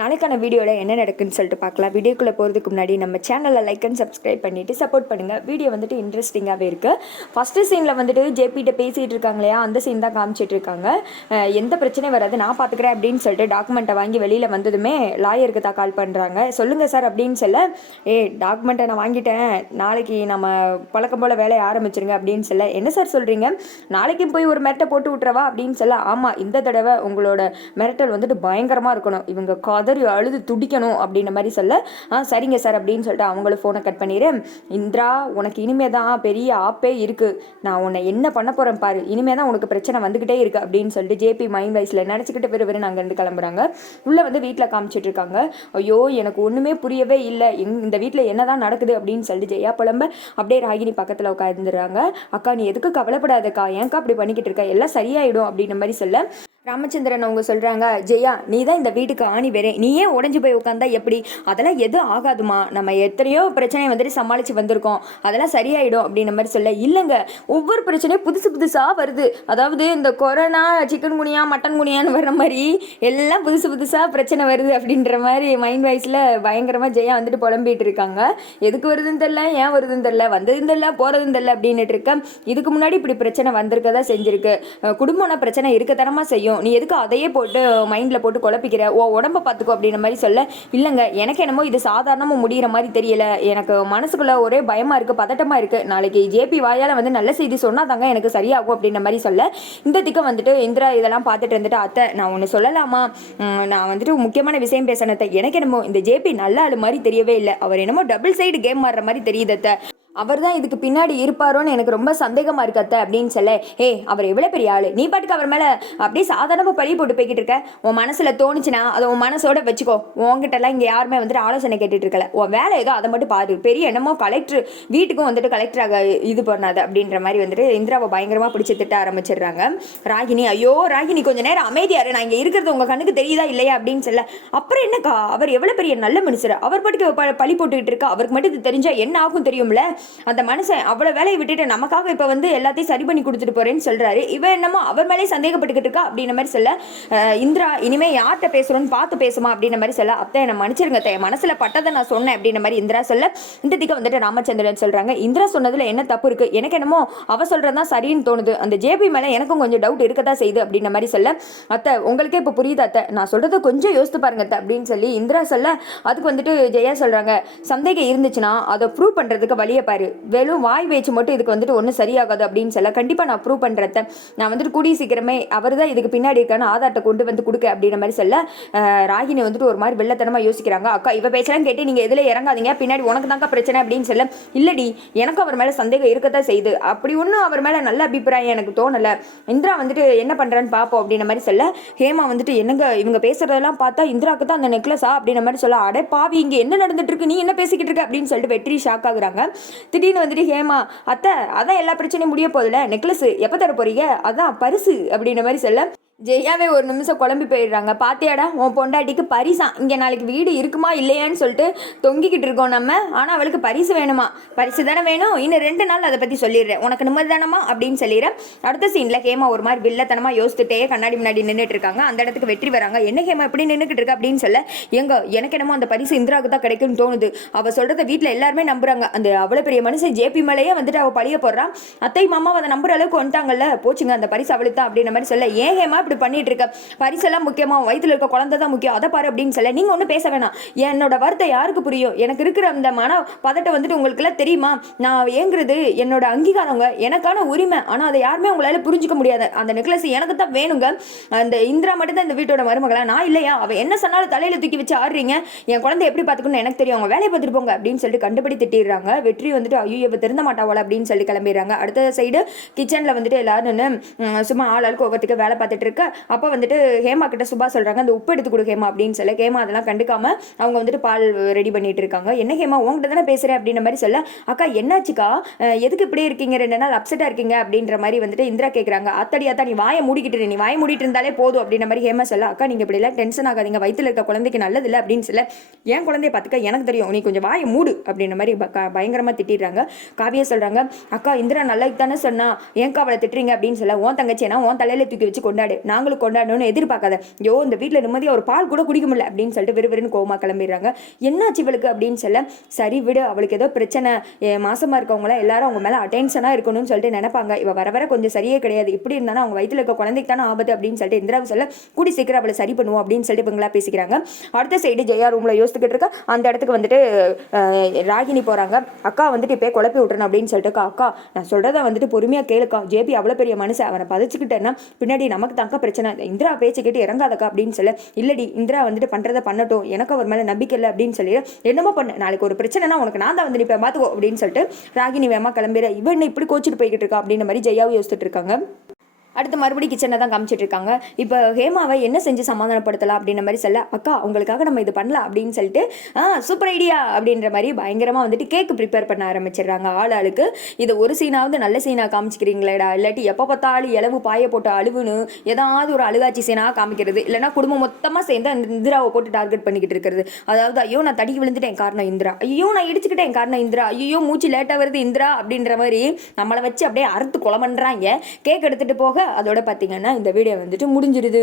நாளைக்கான வீடியோவில் என்ன நடக்குன்னு சொல்லிட்டு பார்க்கலாம். வீடியோக்குள்ளே போகிறதுக்கு முன்னாடி நம்ம சேனலை லைக் அண்ட் சப்ஸ்கிரைப் பண்ணிவிட்டு சப்போர்ட் பண்ணுங்கள் வீடியோ வந்துட்டு இன்ட்ரெஸ்டிங்காகவே இருக்குது ஃபஸ்ட்டு சீனில் வந்துட்டு ஜேபிகிட்ட பேசிகிட்டு இருக்காங்க இல்லையா? அந்த சீன் தான் காமிச்சிட்டு இருக்காங்க. எந்த பிரச்சனையும் வராது. நான் பார்த்துக்கிறேன் அப்படின்னு சொல்லிட்டு டாக்குமெண்ட்டை வாங்கி வெளியில் வந்ததுமே லாயருக்கு தான் கால் பண்ணுறாங்க சொல்லுங்கள் சார் அப்படின்னு சொல்ல ஏ டாக்குமெண்ட்டை நான் வாங்கிட்டேன். நாளைக்கு நம்ம பழக்கம் போல் வேலையை ஆரம்பிச்சிருங்க அப்படின்னு சொல்ல என்ன சார் சொல்கிறீங்க நாளைக்கும் போய் ஒரு மிரட்டை போட்டு விட்றவா அப்படின்னு சொல்ல ஆமாம் இந்த தடவை உங்களோட மிரட்டல் வந்துட்டு பயங்கரமாக இருக்கணும். இவங்க கதறி அழுது துடிக்கணும் அப்படின்ற மாதிரி சொல்ல ஆ சரிங்க சார் அப்படின்னு சொல்லிட்டு அவங்களும் ஃபோனை கட் பண்ணிடுறேன் இந்திரா உனக்கு இனிமே தான் பெரிய ஆப்பே இருக்குது நான் உன்னை என்ன பண்ண போகிறேன் பாரு. இனிமே தான் உனக்கு பிரச்சனை வந்துக்கிட்டே இருக்குது அப்படின்னு சொல்லிட்டு ஜேபி மைண்ட் வைஸில் நினச்சிக்கிட்டு பெரு வெறும் அங்கேருந்து கிளம்புறாங்க. உள்ளே வந்து வீட்டில் காமிச்சிட்டு இருக்காங்க. ஐயோ எனக்கு ஒன்றுமே புரியவே இல்லை. எங் இந்த வீட்டில் என்ன தான் நடக்குது? அப்படின்னு சொல்லிட்டு ஜெயா புலம்ப அப்படியே ராகினி பக்கத்தில் உட்காந்துடுறாங்க அக்கா நீ எதுக்கு கவலைப்படாதக்கா? ஏன்க்கா அப்படி பண்ணிக்கிட்டு இருக்க? எல்லாம் சரியாயிடும் அப்படின்ற மாதிரி சொல்ல. ராமச்சந்திரன் அவங்க சொல்கிறாங்க ஜெயா நீ தான் இந்த வீட்டுக்கு ஆணி வேறே. நீயே உடஞ்சி போய் உட்காந்தா எப்படி? அதெல்லாம் எதுவும் ஆகாதுமா. நம்ம எத்தனையோ பிரச்சனையை வந்துட்டு சமாளித்து வந்திருக்கோம். அதெல்லாம் சரியாயிடும் அப்படின்ற மாதிரி சொல்ல இல்லைங்க. ஒவ்வொரு பிரச்சனையும் புதுசு புதுசாக வருது. அதாவது இந்த கொரோனா சிக்கன் குனியா மட்டன் குனியான்னு வர்ற மாதிரி எல்லாம் புதுசு புதுசாக பிரச்சனை வருது அப்படின்ற மாதிரி மைண்ட் வைஸில் பயங்கரமாக ஜெயா வந்துட்டு புலம்பிட்டு இருக்காங்க. எதுக்கு வருதுன்னு தெரில ஏன் வருதுன்னு தெரில வந்ததுன்னு தெரில போகிறதுன்னு தெரில அப்படின்ட்டு இருக்கேன் இதுக்கு முன்னாடி இப்படி பிரச்சனை வந்திருக்கதா செஞ்சிருக்கு. செஞ்சுருக்கு குடும்பம்னா பிரச்சனை இருக்கத்தனமாக செய்யும். நீ எதுக்கு அதையே போட்டு மைண்டில் போட்டு குழப்பிக்கிற? ஓ உடம்ப பார்த்துக்கோ அப்படின்ற மாதிரி சொல்ல இல்லைங்க எனக்கு என்னமோ இது சாதாரணமாக முடிகிற மாதிரி தெரியல. எனக்கு மனசுக்குள்ள ஒரே பயமாக இருக்குது பதட்டமாக இருக்குது நாளைக்கு ஜேபி வாயால் வந்து நல்ல செய்தி சொன்னால் தாங்க எனக்கு சரியாகும் அப்படின்ற மாதிரி சொல்ல இந்த திக்கம் வந்துட்டு இந்திரா இதெல்லாம் பார்த்துட்டு இருந்துட்டு அத்தை நான் ஒன்று சொல்லலாமா? நான் வந்துட்டு முக்கியமான விஷயம் பேசினத்தை எனக்கு என்னமோ இந்த ஜேபி நல்ல ஆள் மாதிரி தெரியவே இல்லை. அவர் என்னமோ டபுள் சைடு கேம் ஆடுற மாதிரி தெரியுது அத்தை. அவர் தான் இதுக்கு பின்னாடி இருப்பாரோன்னு எனக்கு ரொம்ப சந்தேகமாக இருக்கு அப்படின்னு சொல்ல ஏ அவர் எவ்வளோ பெரிய ஆளு. நீ பாட்டுக்கு அவர் மேலே அப்படியே சாதாரணமாக பழி போட்டு போய்கிட்டு இருக்க. உன் மனசில் தோணுச்சுன்னா அதை உன் மனசோட வச்சுக்கோ. உன்கிட்டலாம் இங்கே யாருமே வந்துட்டு ஆலோசனை கேட்டுட்டு இருக்கல. உன் வேலை ஏதோ அதை மட்டும் பாரு. பெரிய என்னமோ கலெக்டர் வீட்டுக்கும் வந்துட்டு கலெக்டராக இது பண்ணாது. அப்படின்ற மாதிரி வந்துட்டு இந்திராவை பயங்கரமாக பிடிச்சி திட்ட ஆரம்பிச்சிடுறாங்க. ராகினி ஐயோ ராகினி கொஞ்ச நேரம் அமைதியாரு நான் இங்கே இருக்கிறது உங்கள் கண்ணுக்கு தெரியுதா இல்லையா? அப்படின்னு சொல்ல அப்புறம் என்னக்கா? அவர் எவ்வளோ பெரிய நல்ல மனுஷர். அவர் பாட்டுக்கு ப- பழி போட்டுக்கிட்டு இருக்கா. அவருக்கு மட்டும் இது தெரிஞ்சா என்ன ஆகும் தெரியும்ல? அந்த மனுஷன் அவ்வளோ வேலையை விட்டுட்டு நமக்காக இப்போ வந்து எல்லாத்தையும் சரி பண்ணி கொடுத்துட்டு போறேன்னு சொல்கிறாரு இவன் என்னமோ அவர் மேலே சந்தேகப்பட்டுக்கிட்டு இருக்கா அப்படின்ற மாதிரி சொல்ல இந்திரா இனிமேல் யார்கிட்ட பேசுகிறோன்னு பார்த்து பேசுமா அப்படின்ற மாதிரி சொல்ல அத்தை என்னை மன்னிச்சிருங்க அத்தை என் பட்டதை நான் சொன்னேன் அப்படின்ற மாதிரி இந்திரா சொல்ல இந்த திக்க வந்துட்டு ராமச்சந்திரன் சொல்கிறாங்க இந்திரா சொன்னதில் என்ன தப்பு இருக்குது எனக்கு என்னமோ அவ சொல்றதுதான் சரின்னு தோணுது. அந்த ஜேபி மேலே எனக்கும் கொஞ்சம் டவுட் இருக்கதான் செய்யுது அப்படின்ற மாதிரி சொல்ல அத்தை உங்களுக்கே இப்போ புரியுது அத்தை? நான் சொல்கிறத கொஞ்சம் யோசித்து பாருங்க அத்தை அப்படின்னு சொல்லி இந்திரா சொல்ல அதுக்கு வந்துட்டு ஜெயா சொல்கிறாங்க சந்தேகம் இருந்துச்சுன்னா அதை ப்ரூவ் பண்ணுறதுக்கு வழியை பாரு. வெறும் வாய் பேச்சு மட்டும் இதுக்கு வந்துட்டு ஒன்றும் சரியாகாது அப்படின்னு சொல்ல கண்டிப்பாக நான் ப்ரூவ் பண்ணுறத நான் வந்துட்டு கூடிய சீக்கிரமே அவர் தான் இதுக்கு பின்னாடி இருக்கான ஆதாரத்தை கொண்டு வந்து கொடுக்க அப்படின்ற மாதிரி சொல்ல ராகினி வந்துட்டு ஒரு மாதிரி வெள்ளத்தனமாக யோசிக்கிறாங்க. அக்கா இவ பேச்செல்லாம் கேட்டு நீங்கள் எதுல இறங்காதீங்க பின்னாடி உனக்கு தான்க்கா பிரச்சனை அப்படின்னு சொல்ல இல்லடி எனக்கும் அவர் மேலே சந்தேகம் இருக்கத்தான் செய்யுது. அப்படி ஒன்றும் அவர் மேலே நல்ல அபிப்பிராயம் எனக்கு தோணலை. இந்திரா வந்துட்டு என்ன பண்ணுறான்னு பார்ப்போம் அப்படின்ற மாதிரி சொல்ல ஹேமா வந்துட்டு என்னங்க இவங்க பேசுறதெல்லாம் பார்த்தா இந்திராக்கு தான் அந்த நெக்லஸா அப்படின்ற மாதிரி சொல்ல அடே பாவி இங்கே என்ன நடந்துட்டு இருக்கு? நீ என்ன பேசிக்கிட்டு இருக்க? அப்படின்னு சொல்லிட்டு வெற்றி ஷாக் ஆகுறாங்க. திடீர்னு வந்துட்டு ஹேமா அத்தை அதான் எல்லா பிரச்சனையும் முடிய போதில்ல நெக்லஸ் எப்போ தர போறீங்க? அதான் பரிசு அப்படின்ற மாதிரி சொல்ல ஜெயாவே ஒரு நிமிஷம் குழம்பி போயிடுறாங்க. பாத்தியாடா உன் பொண்டாட்டிக்கு பரிசா? இங்கே நாளைக்கு வீடு இருக்குமா இல்லையான்னு சொல்லிட்டு தொங்கிக்கிட்டு இருக்கோம் நம்ம. ஆனால் அவளுக்கு பரிசு வேணுமா? பரிசு தானே வேணும். இன்னும் ரெண்டு நாள் அதை பற்றி சொல்லிடுறேன். உனக்கு நிம்மதி தானமா அப்படின்னு சொல்லிடுறேன். அடுத்த சீனில் ஹேமா ஒரு மாதிரி வில்லத்தனமாக யோசித்துட்டே கண்ணாடி முன்னாடி நின்றுட்டு இருக்காங்க. அந்த இடத்துக்கு வெற்றி வராங்க. என்ன ஹேமா எப்படி நின்றுக்கிட்டு இருக்கா? அப்படின்னு சொல்ல எங்க எனக்கு என்னமோ அந்த பரிசு இந்திராவுக்கு தான் கிடைக்கும்னு தோணுது. அவள் சொல்கிறத வீட்டில் எல்லாருமே நம்புறாங்க. அந்த அவ்வளோ பெரிய மனுஷன் ஜேபி மேலேயே வந்துட்டு அவள் பழிய போடுறான். அத்தை மாமா அதை நம்புற அளவுக்கு வந்துட்டாங்கல்ல. போச்சுங்க அந்த பரிசு அவளுக்கு தான் அப்படின்ற மாதிரி சொல்ல ஏன் ஹேமா இப்படி பண்ணிட்டு இருக்க பரிசெல்லாம் முக்கியமா வயிற்றுல இருக்க குழந்தை தான் முக்கியம். அதை பாரு அப்படின்னு சொல்ல நீங்க ஒன்றும் பேச வேணாம். என்னோட வார்த்தை யாருக்கு புரியும்? எனக்கு இருக்கிற அந்த மன பதட்டம் வந்துட்டு உங்களுக்கு எல்லாம் தெரியுமா? நான் ஏங்குறது என்னோட அங்கீகாரங்க எனக்கான உரிமை. ஆனா அதை யாருமே உங்களால புரிஞ்சுக்க முடியாது. அந்த நெக்லஸ் எனக்கு தான் வேணுங்க. அந்த இந்திரா மட்டும் தான் இந்த வீட்டோட மருமகளா? நான் இல்லையா? அவ என்ன சொன்னாலும் தலையில தூக்கி வச்சு ஆடுறீங்க. என் குழந்தை எப்படி பார்த்துக்கணும் எனக்கு தெரியும். அவங்க வேலையை பார்த்துட்டு போங்க அப்படின்னு சொல்லிட்டு கண்டுபிடி திட்டிடுறாங்க. வெற்றி வந்துட்டு ஐயோ இவ திருந்த மாட்டாவோல அப்படின்னு சொல்லி கிளம்பிடுறாங்க. அடுத்த சைடு கிச்சனில் வந்துட்டு எல்லாரும் சும்மா ஆள் ஆளுக்கு ஒவ்வொருத்துக்கு வேலை பார்த்துட்டு இருக்க. அப்போ வந்துட்டு ஹேமா கிட்ட சுபா சொல்கிறாங்க அந்த உப்பு எடுத்து கொடு ஹேமா அப்படின்னு சொல்ல. ஹேமா அதெல்லாம் கண்டுக்காம அவங்க வந்துட்டு பால் ரெடி பண்ணிட்டு இருக்காங்க. என்ன ஹேமா உங்ககிட்ட தானே பேசுகிறேன் அப்படின்ற மாதிரி சொல்ல. அக்கா என்னாச்சுக்கா? எதுக்கு இப்படி இருக்கீங்க? ரெண்டு நாள் அப்செட்டாக இருக்கீங்க அப்படின்ற மாதிரி வந்துட்டு இந்திரா கேட்குறாங்க அத்தடி அத்தா நீ வாயை மூடிக்கிட்டு நீ வாயை மூடிட்டு இருந்தாலே போதும் அப்படின்ற மாதிரி ஹேமா சொல்ல. அக்கா நீங்கள் இப்படி டென்ஷன் ஆகாதீங்க. வயிற்றில் இருக்க குழந்தைக்கு நல்லது இல்லை அப்படின்னு சொல்ல. என் குழந்தைய பார்த்துக்க? எனக்கு தெரியும். நீ கொஞ்சம் வாயை மூடு அப்படின்ற மாதிரி பயங்கரமாக க- திட்டிடுறாங்க. காவியா சொல்றாங்க. அக்கா இந்திரா நல்லா தானே சொன்னா ஏன் அவளை திட்டுறீங்க? அப்படின்னு சொல்ல. உன் தங்கச்சினா உன் தலையில தூக்கி வச்சு கொண்டாடு. நாங்களும் கொண்டாடணும்னு எதிர்பார்க்காத ஐயோ இந்த வீட்டில் நிம்மதியாக ஒரு பால் கூட குடிக்க முடியல அப்படின்னு சொல்லிட்டு விறுவிறுன்னு கோமா கிளம்பிடுறாங்க. என்னாச்சு இவளுக்கு? அப்படின்னு சொல்ல சரி விடு அவளுக்கு ஏதோ பிரச்சனை. மாசமாக இருக்கவங்களாம் எல்லாரும் அவங்க மேலே அட்டென்ஷனாக இருக்கணும்னு சொல்லிட்டு நினைப்பாங்க. இவள் வர வர கொஞ்சம் சரியே கிடையாது. இப்படி இருந்தாலும் அவங்க வயித்துல இருக்க குழந்தைக்கு தானே ஆபத்து அப்படின்னு சொல்லிட்டு இந்திராவை சொல்ல கூடி சீக்கிரம் அவளை சரி பண்ணுவோம் அப்படின்னு சொல்லிட்டு இவங்களா பேசிக்கிறாங்க. அடுத்த சைடு ஜெயா ரூமில் யோசித்துக்கிட்டு இருக்க. அந்த இடத்துக்கு வந்துட்டு ராகினி போகிறாங்க அக்கா வந்துட்டு இப்போ குழப்பி விட்டுறணும் அப்படின்னு சொல்லிட்டு அக்கா, நான் சொல்கிறத வந்துட்டு பொறுமையாக கேளுக்கா. ஜேபி அவ்வளோ பெரிய மனுஷன். அவனை பதிச்சுக்கிட்டேன்னா பின்னாடி நமக்கு தான் தாங்க பிரச்சனை? இந்திரா பேச்சு கேட்டு இறங்காதக்கா அப்படின்னு சொல்ல. இல்லடி இந்திரா வந்துட்டு பண்ணுறதை பண்ணட்டும். எனக்கு அவர் மேலே நம்பிக்கை இல்லை அப்படின்னு சொல்லி என்னமோ பண்ண. நாளைக்கு ஒரு பிரச்சனைனா உனக்கு நான் தான் வந்து நிற்பேன் பார்த்துக்கோ அப்படின்னு சொல்லிட்டு ராகினி வேமா கிளம்பிட இவன் இப்படி கோச்சிட்டு போய்கிட்டு இருக்கா அப்படின்ற மாதிரி ஜெயாவும் யோசிச்சுட்டு இருக்காங்க. அடுத்து மறுபடியும் கிச்சனை தான் காமிச்சிட்டு இருக்காங்க இப்போ ஹேமாவை என்ன செஞ்சு சமாதானப்படுத்தலாம் அப்படின்ற மாதிரி சொல்ல அக்கா உங்களுக்காக நம்ம இது பண்ணலாம் அப்படின்னு சொல்லிட்டு ஆ சூப்பர் ஐடியா அப்படின்ற மாதிரி பயங்கரமாக வந்துட்டு கேக் ப்ரிப்பேர் பண்ண ஆரம்பிச்சிடுறாங்க. ஆள் ஆளுக்கு இதை ஒரு சீனாவது நல்ல சீனாக காமிச்சிக்கிறீங்களேடா. இல்லாட்டி எப்போ பார்த்தாலும் இளவு பாய போட்டு அழுவுன்னு ஏதாவது ஒரு அழுகாட்சி சீனாக காமிக்கிறது. இல்லைனா குடும்பம் மொத்தமாக சேர்ந்து அந்த இந்திராவை போட்டு டார்கெட் பண்ணிக்கிட்டு இருக்கிறது. அதாவது ஐயோ நான் தடிக்கு விழுந்துட்டேன் காரணம் இந்திரா. ஐயோ நான் இடிச்சுக்கிட்டேன் காரணம் இந்திரா. ஐயோ மூச்சு லேட்டாக வருது இந்திரா அப்படின்ற மாதிரி நம்மளை வச்சு அப்படியே அறுத்து கொலை பண்ணுறாங்க கேக் எடுத்துகிட்டு போக அதோட பார்த்தீங்கன்னா இந்த வீடியோ வந்துட்டு முடிஞ்சிருது.